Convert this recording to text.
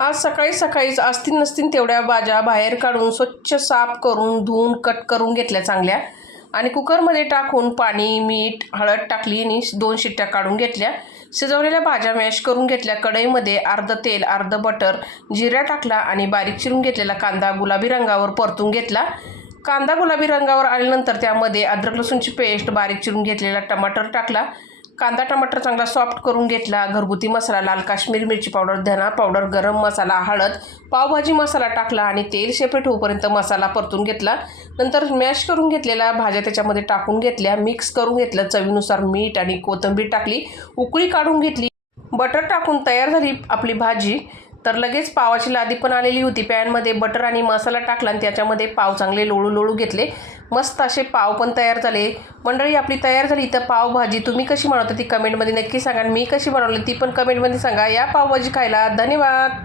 आज सकाळी सकाळीच असतील नसतील तेवढ्या भाज्या बाहेर काढून स्वच्छ साफ करून धुवून कट करून घेतल्या चांगल्या आणि कुकरमध्ये टाकून पाणी मीठ हळद टाकली आणि 2 शिट्ट्या काढून घेतल्या. शिजवलेल्या भाज्या मॅश करून घेतल्या. कढईमध्ये अर्ध तेल अर्ध बटर जिरा टाकला आणि बारीक चिरून घेतलेला कांदा गुलाबी रंगावर परतून घेतला. कांदा गुलाबी रंगावर आल्यानंतर त्यामध्ये अद्रक लसूणची पेस्ट बारीक चिरून घेतलेला टमाटर टाकला. कांदा टमाटर चांगला सॉफ्ट करून घेतला. घरगुती मसाला लाल काश्मीरी मिरची पावडर धना पावडर गरम मसाला हळद पावभाजी मसाला टाकला आणि तेल सेपरेट होईपर्यंत मसाला परतून घेतला. नंतर मॅश करून घेतलेल्या भाज्या त्याच्यामध्ये टाकून घेतल्या. मिक्स करून घेतलं. चवीनुसार मीठ आणि कोथिंबीर टाकली. उकळी काढून घेतली. बटर टाकून तयार झाली आपली भाजी. तर लगेच पावाची लादी पण आलेली होती. पॅनमध्ये बटर आणि मसाला टाकला आणि त्याच्यामध्ये पाव चांगले लोळू घेतले. मस्त असे पाव पण तयार झाले. मंडळी आपली तयार झाली. तर पावभाजी तुम्ही कशी बनवता ती कमेंटमध्ये नक्की सांगा. मी कशी बनवली ती पण कमेंटमध्ये सांगा. या पावभाजी खायला. धन्यवाद.